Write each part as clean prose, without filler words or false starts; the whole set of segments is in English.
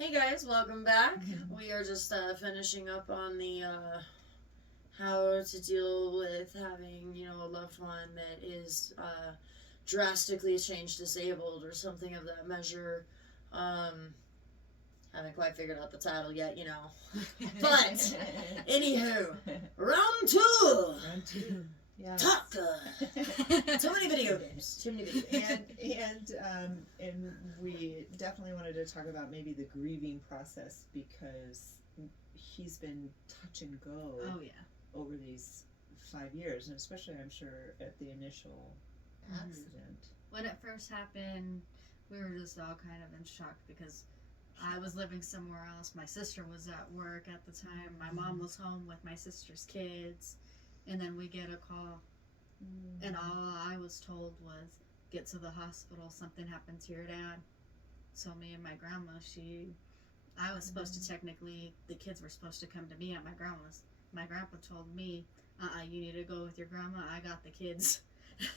Hey guys, welcome back. We are just finishing up on the how to deal with having, a loved one that is drastically change disabled or something of that measure. Um, haven't quite figured out the title yet. But, anywho, round two. Round two. Yeah. Talk. Too many video games. Too many video games. And we definitely wanted to talk about maybe the grieving process because he's been touch and go. Oh yeah. Over these 5 years, and especially I'm sure at the initial accident. When it first happened, we were just all kind of in shock because I was living somewhere else. My sister was at work at the time. My mom was home with my sister's kids. And then we get a call, and all I was told was, get to the hospital, something happened to your dad. So me and my grandma, I was supposed to technically, the kids were supposed to come to me at my grandma's. My grandpa told me, you need to go with your grandma, I got the kids.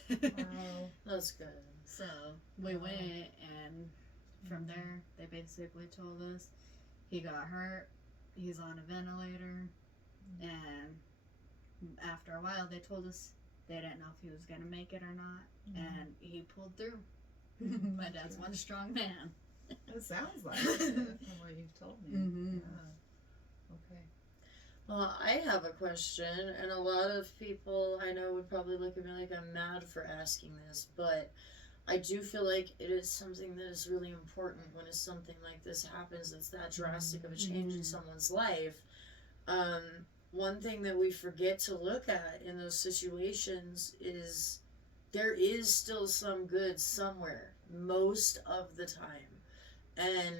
Wow, that's good. So we went, and from there, they basically told us he got hurt, he's on a ventilator, and after a while they told us they didn't know if he was going to make it or not, and he pulled through. My dad's one strong man. It sounds like it from what you've told me. Yeah. Okay. Well, I have a question, and a lot of people I know would probably look at me like I'm mad for asking this, but I do feel like it is something that is really important when something like this happens. It's that drastic of a change in someone's life. One thing that we forget to look at in those situations is there is still some good somewhere, most of the time. And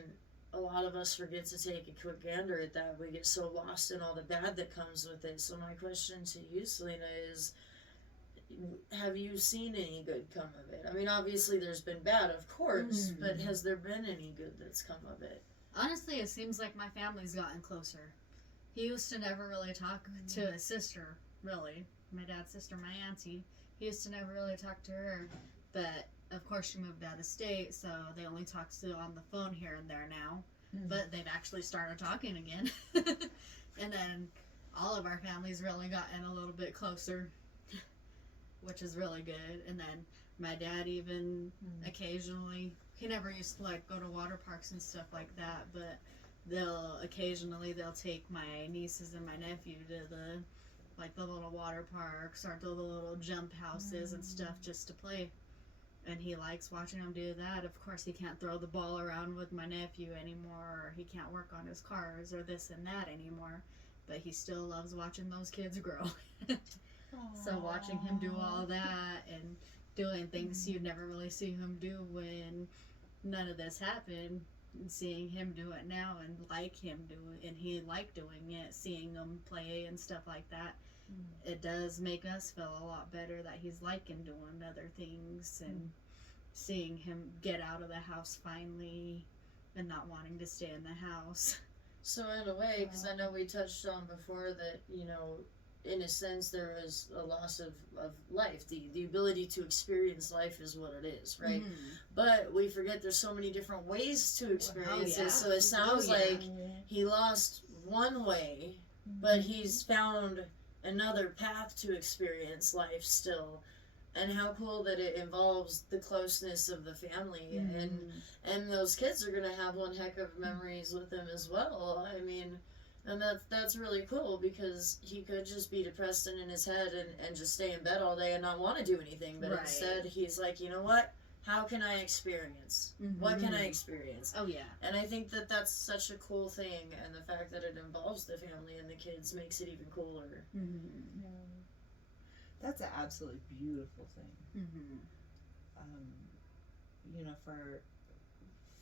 a lot of us forget to take a quick gander at that. We get so lost in all the bad that comes with it. So my question to you, Selena, is have you seen any good come of it? I mean, obviously there's been bad, of course, but has there been any good that's come of it? Honestly, it seems like my family's gotten closer. He used to never really talk to his sister, really. My dad's sister, my auntie. He used to never really talk to her. But, of course, she moved out of state, so they only talk to on the phone here and there now. But they've actually started talking again. And then all of our families really gotten a little bit closer, which is really good. And then my dad even occasionally, he never used to, go to water parks and stuff like that, but they'll take my nieces and my nephew to the little water parks or the little jump houses and stuff just to play, and he likes watching them do that. Of course, he can't throw the ball around with my nephew anymore, or he can't work on his cars or this and that anymore, but he still loves watching those kids grow. So watching him do all that and doing things you'd never really see him do when none of this happened, and seeing him do it now and like him do it, and he liked doing it, seeing him play and stuff like that, it does make us feel a lot better that he's liking doing other things and seeing him get out of the house finally and not wanting to stay in the house. So in a way, because I know we touched on before that, in a sense there is a loss of life. The ability to experience life is what it is, right? But we forget there's so many different ways to experience it. So it sounds like he lost one way, but he's found another path to experience life still. And how cool that it involves the closeness of the family, and those kids are gonna have one heck of memories with him as well. I mean, and that's really cool because he could just be depressed and in his head and just stay in bed all day and not want to do anything. But instead, he's like, you know what? How can I experience? What can I experience? Oh, yeah. And I think that that's such a cool thing, and the fact that it involves the family and the kids makes it even cooler. That's an absolutely beautiful thing.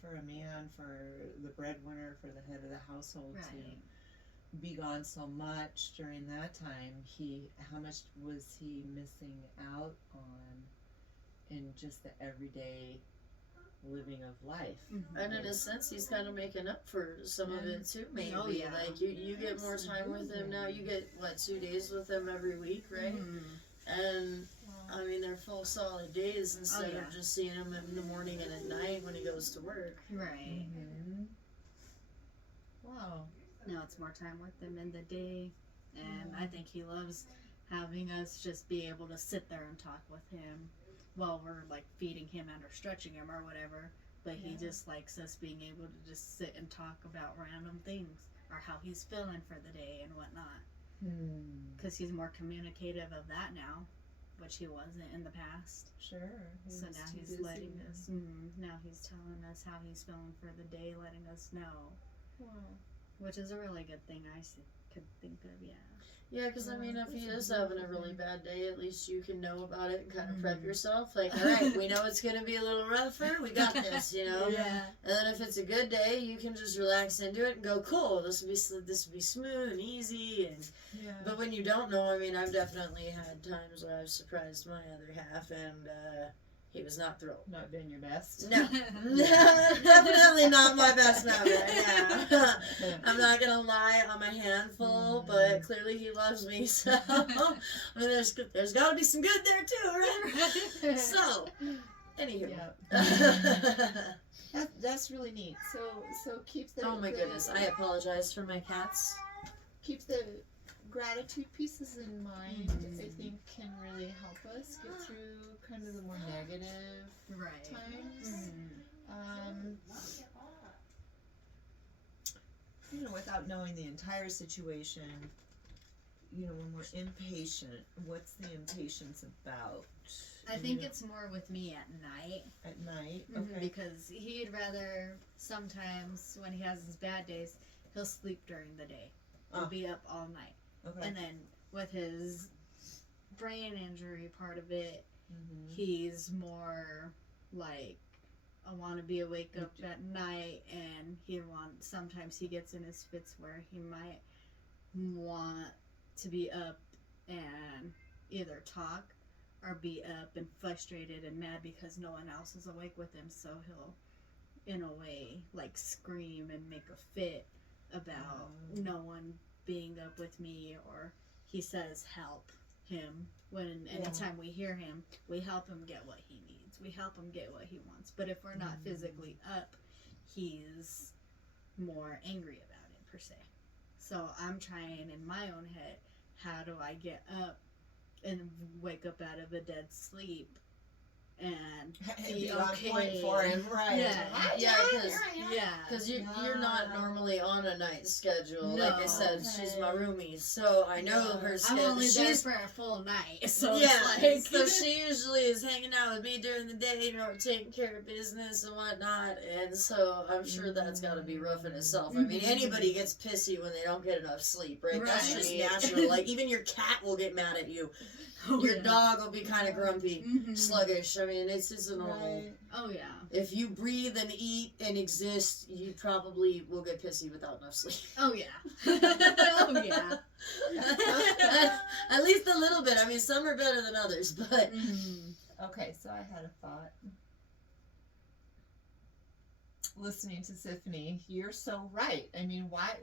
For a man, for the breadwinner, for the head of the household to be gone so much during that time, how much was he missing out on in just the everyday living of life? And in a sense, he's kind of making up for some of it too, maybe. Oh, yeah. Like, you get more time with him now. You get, 2 days with him every week, right? And I mean, they're full solid days instead of just seeing him in the morning and at night when he goes to work. Right. Wow. Now it's more time with them in the day, and I think he loves having us just be able to sit there and talk with him while we're like feeding him and or stretching him or whatever. But he just likes us being able to just sit and talk about random things or how he's feeling for the day and whatnot. Because he's more communicative of that now, which he wasn't in the past. Sure. So now he's letting us. Now he's telling us how he's feeling for the day, letting us know. Wow. Which is a really good thing could think of, yeah. Yeah, because I mean, if he is having a really bad day, at least you can know about it and kind of prep yourself. Like, all right, we know it's going to be a little rougher. We got this, you know? Yeah. And then if it's a good day, you can just relax into it and go, cool, this will be smooth and easy. And But when you don't know, I mean, I've definitely had times where I've surprised my other half, and he was not thrilled. Not doing your best. No. Definitely not my best member. Yeah. I'm not going to lie, I'm a handful, but clearly he loves me, so I mean, there's got to be some good there too, right? So, anywho. Yeah. That's really neat. So keep the... Oh my goodness, I apologize for my cats. Keep the gratitude pieces in mind, I think, can really help us get through kind of the more negative times. You know, without knowing the entire situation, you know, when we're impatient, what's the impatience about? I think it's more with me at night. At night? Okay. Because he'd rather, sometimes when he has his bad days, he'll sleep during the day. He'll be up all night. Okay. And then with his brain injury part of it, he's more like, I want to be awake up at night, and sometimes he gets in his fits where he might want to be up and either talk or be up and frustrated and mad because no one else is awake with him, so he'll, in a way, like scream and make a fit about no one being up with me, or he says help him when anytime we hear him, we help him get what he needs, we help him get what he wants. But if we're not physically up, he's more angry about it, per se. So I'm trying in my own head, how do I get up and wake up out of a dead sleep and be on okay point for him, right? Because you're not normally on a night schedule. No. Like I said, she's my roomie, so I know her schedule. I'm only there for a full night, so so she usually is hanging out with me during the day, you know, taking care of business and whatnot, and so I'm sure that's got to be rough in itself. I mean, anybody gets pissy when they don't get enough sleep, right? That's just natural. Like, even your cat will get mad at you. Your dog will be kind of grumpy, sluggish. I mean, it's a normal. Oh, yeah. If you breathe and eat and exist, you probably will get pissy without enough sleep. Oh, yeah. Oh, yeah. At least a little bit. I mean, some are better than others, but... Okay, so I had a thought. Listening to Tiffany, you're so right. I mean, why,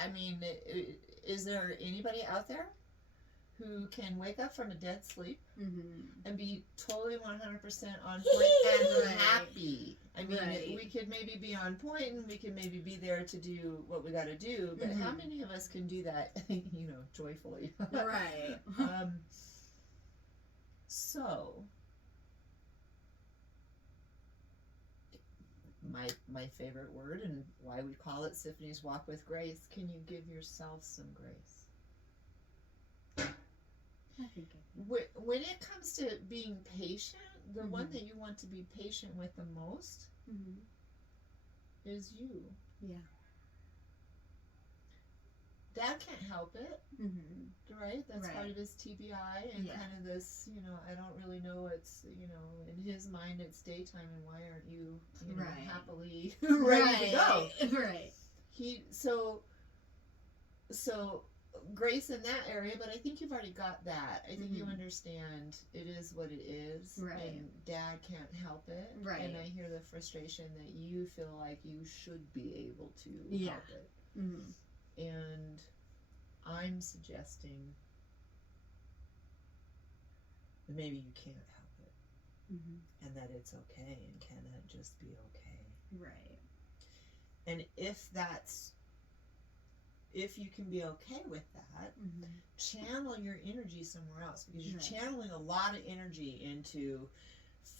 I mean, is there anybody out there who can wake up from a dead sleep and be totally 100% on point and happy? I mean, we could maybe be on point and we could maybe be there to do what we got to do, but how many of us can do that, you know, joyfully? Right. So, my favorite word, and why we call it Tiffany's Walk with Grace, can you give yourself some grace? I think when it comes to being patient, the one that you want to be patient with the most is you. Yeah. Dad can't help it, right? That's part of his TBI and kind of this, you know, I don't really know, it's, you know, in his mind it's daytime and why aren't you, you know, happily ready to go? Right. So grace in that area, but I think you've already got that. I think you understand it is what it is, and Dad can't help it, and I hear the frustration that you feel like you should be able to help it, and I'm suggesting that maybe you can't help it, and that it's okay, and can it just be okay, right? And if that's if you can be okay with that, channel your energy somewhere else, because you're channeling a lot of energy into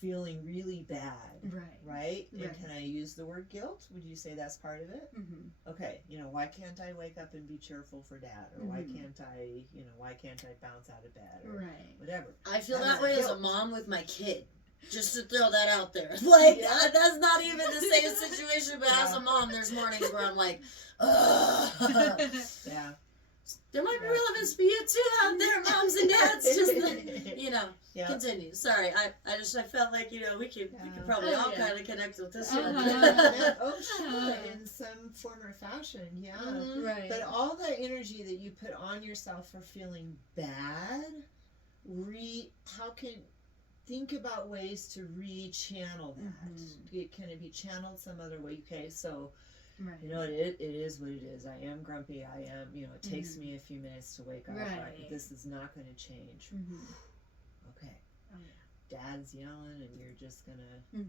feeling really bad, right? And can I use the word guilt? Would you say that's part of it? Okay, why can't I wake up and be cheerful for Dad, or why can't I bounce out of bed, or whatever? I feel that way as a mom with my kid. Just to throw that out there. Like, that's not even the same situation, but as a mom, there's mornings where I'm like, ugh. Yeah. There might be relevance for you too out there, moms and dads. Just, continue. Sorry, I felt like, we could probably all kind of connect with this one. Sure, in some form or fashion, Right. But all that energy that you put on yourself for feeling bad, think about ways to re-channel that. Can it be channeled some other way? Okay, so it is what it is. I am grumpy. I am, it takes me a few minutes to wake up. This is not going to change. Okay. Dad's yelling, and you're just going to,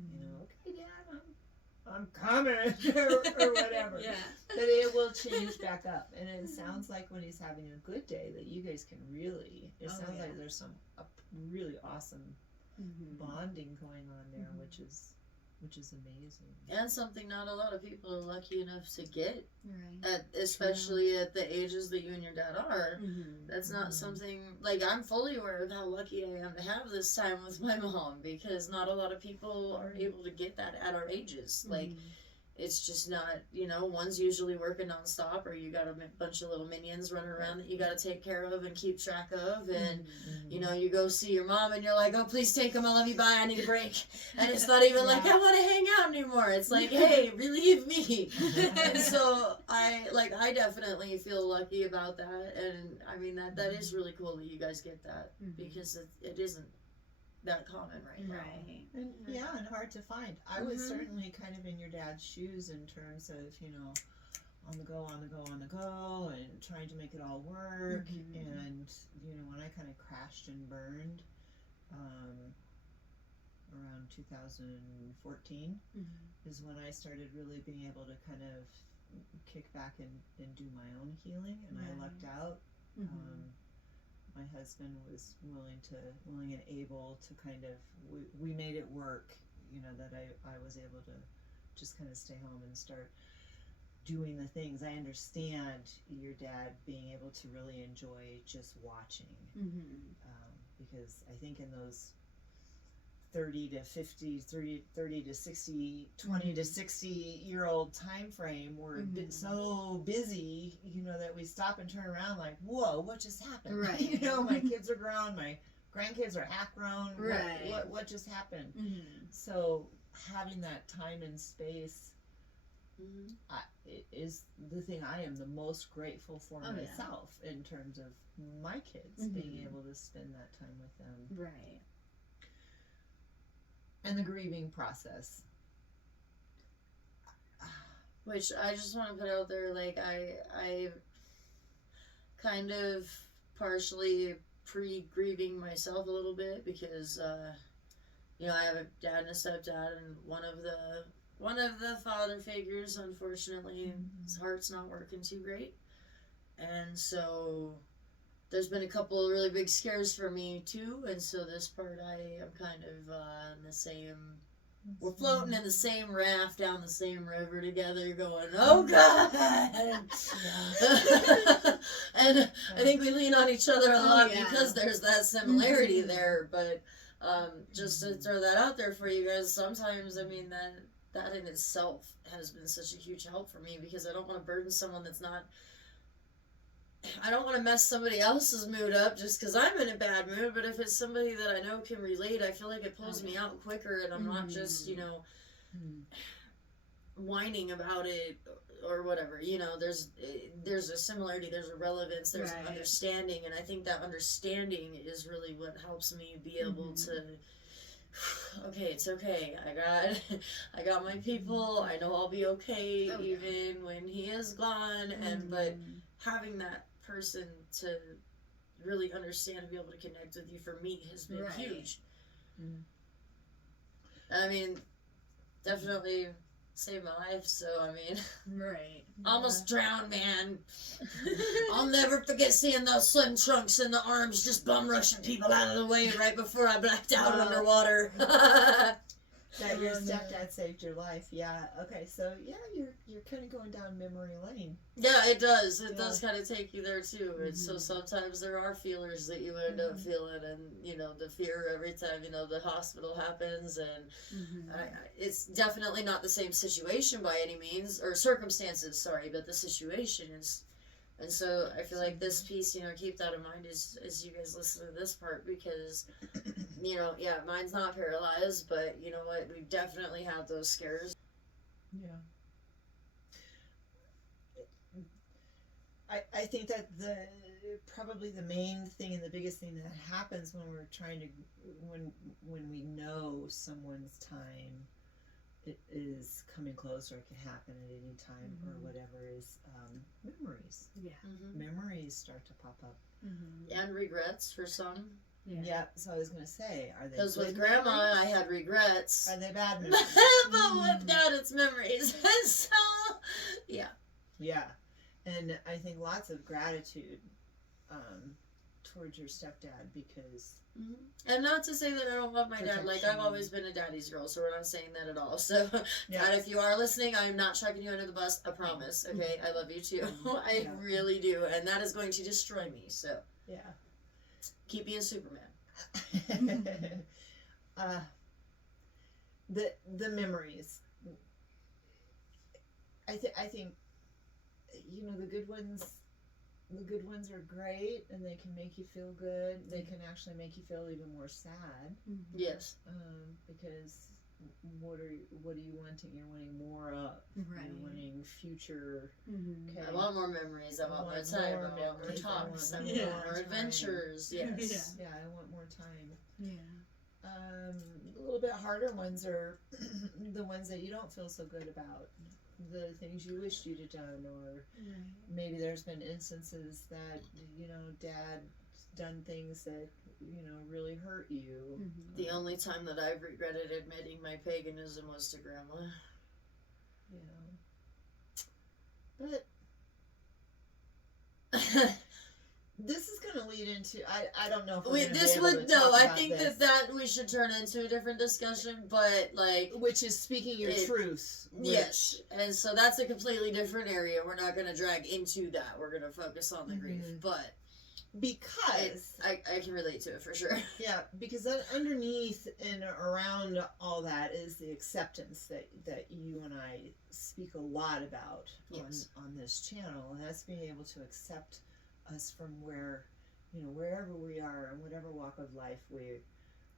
okay, Dad, I'm coming, or whatever. But it will change back up. And it sounds like when he's having a good day that you guys can really, sounds like there's a really awesome bonding going on there, which is amazing, and something not a lot of people are lucky enough to get, especially at the ages that you and your dad are. That's not something, like, I'm fully aware of how lucky I am to have this time with my mom, because not a lot of people are able to get that at our ages. Like, it's just not, one's usually working nonstop, or you got a bunch of little minions running around that you got to take care of and keep track of, and you go see your mom and you're like, oh, please take them, I love you, bye, I need a break. And it's not even like, I want to hang out anymore. It's like, hey, relieve me. And so I definitely feel lucky about that, and I mean that is really cool that you guys get that, because it isn't that common right now. And and hard to find. I was certainly kind of in your dad's shoes in terms of, on the go, and trying to make it all work. And, when I kind of crashed and burned, around 2014, is when I started really being able to kind of kick back and do my own healing, and I lucked out. My husband was willing and able to kind of, we made it work, that I was able to just kind of stay home and start doing the things. I understand your dad being able to really enjoy just watching, because I think in those 30 to 60, 20 to 60 year old time frame, we're so busy, that we stop and turn around like, whoa, what just happened? My kids are grown, my grandkids are half grown, what just happened? So having that time and space is the thing I am the most grateful for myself, in terms of my kids, being able to spend that time with them. And the grieving process, which I just want to put out there, like, I kind of partially pre-grieving myself a little bit, because I have a dad and a stepdad, and one of the father figures, unfortunately, his heart's not working too great, and so there's been a couple of really big scares for me too, and so this part I am kind of in the same, we're floating in the same raft down the same river together, going, oh God. And I think we lean on each other a lot, because there's that similarity there, but just to throw that out there for you guys, sometimes, I mean, that in itself has been such a huge help for me, because I don't want to burden someone that's not, I don't want to mess somebody else's mood up just because I'm in a bad mood, but if it's somebody that I know can relate, I feel like it pulls me out quicker, and I'm not just, whining about it or whatever. There's a similarity, there's a relevance, there's an understanding, and I think that understanding is really what helps me be able to, okay, it's okay, I got my people, I know I'll be okay even when he is gone, but having that person to really understand and be able to connect with you, for me, has been huge. I mean, definitely saved my life. So I mean, Right. almost drowned, man. I'll never forget seeing those slim trunks and the arms just bum rushing people out of the way right before I blacked out underwater. That your stepdad saved your life. Yeah. Okay. So yeah, you're kind of going down memory lane. Yeah, it does. It does kind of take you there too. And so sometimes there are feelers that you end up feeling, and you know the fear every time the hospital happens, and it's definitely not the same situation by any means or circumstances. Sorry, but the situation is. And so I feel like this piece, keep that in mind as you guys listen to this part, because, mine's not paralyzed, but you know what? We definitely have those scares. Yeah. I think that probably the main thing and the biggest thing that happens when we're trying to, when we know someone's time it is coming close, or it can happen at any time, or whatever, is memories. Yeah. Memories start to pop up. And regrets for some. Yeah, so I was going to say, are they Because with good Grandma, memories? I had regrets. Are they bad memories? But with Dad, it's memories. So, yeah. Yeah, and I think lots of gratitude towards your stepdad, because... And not to say that I don't love my dad. Like, I've always been a daddy's girl, so we're not saying that at all. So, Dad, if you are listening, I am not chucking you under the bus. I promise. Okay? I love you too. I really do. And that is going to destroy me. So, yeah. Keep being Superman. The memories. I think the good ones are great, and they can make you feel good. They can actually make you feel even more sad. Yes. Because what are you wanting? You're wanting more of. Right. You're wanting future. Okay. I want more memories. I want more time. I want more talks. I want more adventures. Yes. Yeah, I want more time. Yeah. A little bit harder ones are the ones that you don't feel so good about. The things you wished you'd have done, or maybe there's been instances that Dad's done things that really hurt you. The only time that I've regretted admitting my paganism was to Grandma. But this is going to lead into I don't know if we're gonna this be able would to no. talk I about think this, that we should turn into a different discussion, but like which is speaking your truth. Yes, and so that's a completely different area. We're not going to drag into that. We're going to focus on the grief, but because I can relate to it for sure. Yeah, because underneath and around all that is the acceptance that you and I speak a lot about on this channel, and that's being able to accept us from wherever we are and whatever walk of life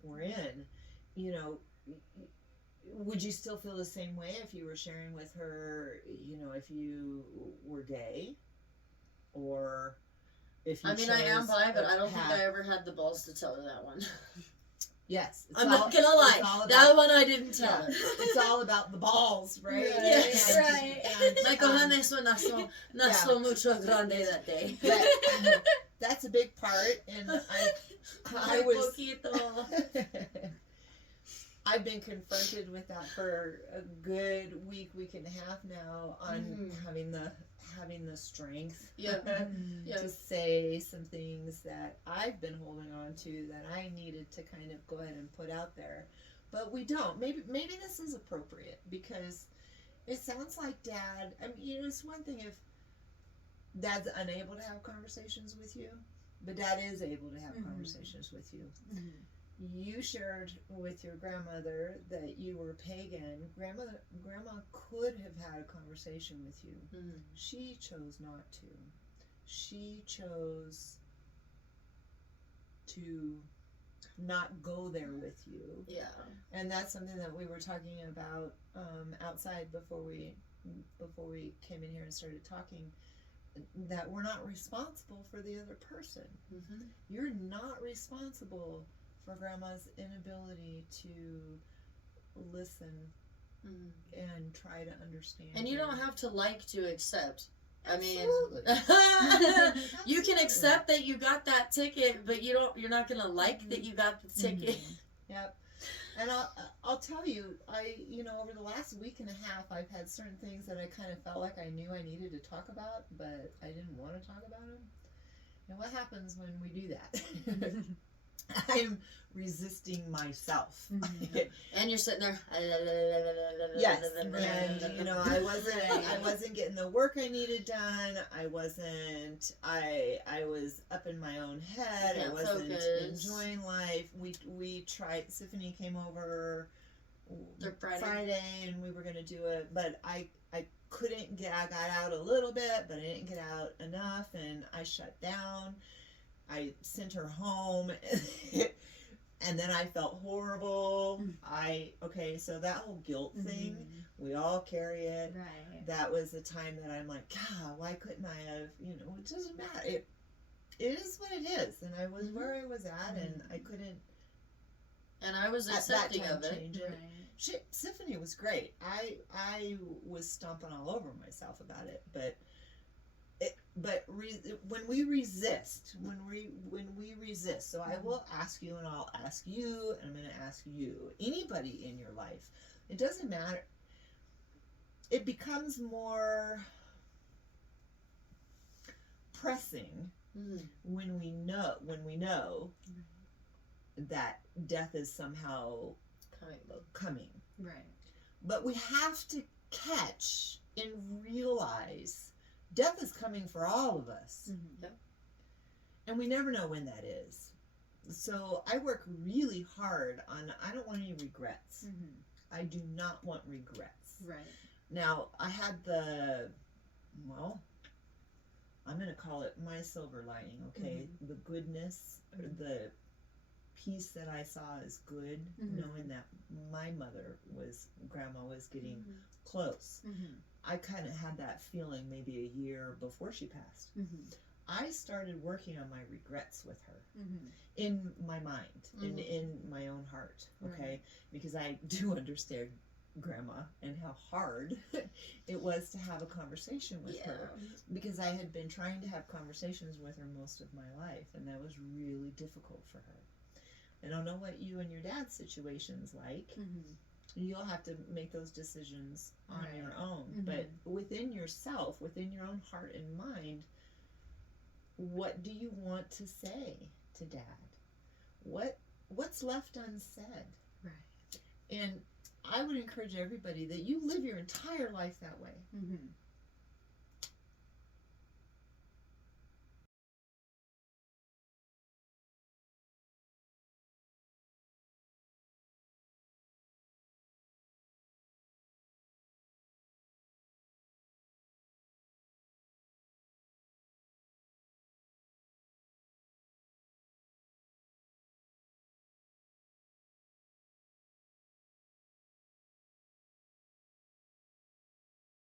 we're in. Would you still feel the same way if you were sharing with her, if you were gay, or if you I am bi, but I don't think I ever had the balls to tell her that one. Yes. I'm not gonna lie. That one I didn't tell her. It's all about the balls, right? Yes, right. My cojones were not so mucho grande that day. That's a big part, and I was... I've been confronted with that for a good week and a half now on having the strength to say some things that I've been holding on to that I needed to kind of go ahead and put out there, but we don't. Maybe this is appropriate, because it sounds like Dad. It's one thing if Dad's unable to have conversations with you, but Dad is able to have conversations with you. You shared with your grandmother that you were pagan. Grandma could have had a conversation with you. She chose not to. She chose to not go there with you. Yeah. And that's something that we were talking about outside before we came in here and started talking. That we're not responsible for the other person. You're not responsible for Grandma's inability to listen and try to understand. And you don't have to like to accept. Absolutely. You can accept that you got that ticket, but you're not gonna like that you got the ticket. Yep. And I'll tell you, over the last week and a half, I've had certain things that I kind of felt like I knew I needed to talk about, but I didn't want to talk about them. And what happens when we do that? I'm resisting myself. And you're sitting there. Yes, and I wasn't getting the work I needed done. I was up in my own head. I wasn't enjoying life. We tried. Tiffany came over Friday, and we were gonna do it, but I couldn't get. I got out a little bit, but I didn't get out enough, and I shut down. I sent her home. And then I felt horrible. So that whole guilt thing, we all carry it. Right. That was the time that I'm like, God, why couldn't I have, it doesn't matter. It is what it is. And I was where I was at, and I couldn't. And I was accepting of it. Change it. Tiffany was great. I was stomping all over myself about it, but when we resist, so I will ask you, and I'll ask you, and I'm going to ask you, anybody in your life, it doesn't matter. It becomes more pressing when we know that death is somehow coming. Right. But we have to catch and realize death is coming for all of us. Yep. And we never know when that is. So I work really hard on, I don't want any regrets. I do not want regrets. Right. Now, I had I'm going to call it my silver lining, okay? The goodness, the peace that I saw as good, knowing that my grandma was getting close. I kind of had that feeling maybe a year before she passed. I started working on my regrets with her in my mind, in my own heart, okay? Right. Because I do understand grandma and how hard it was to have a conversation with her, because I had been trying to have conversations with her most of my life, and that was really difficult for her. I don't know what you and your dad's situation's like. You'll have to make those decisions on your own. But within yourself, within your own heart and mind, what do you want to say to Dad? What's left unsaid? Right. And I would encourage everybody that you live your entire life that way.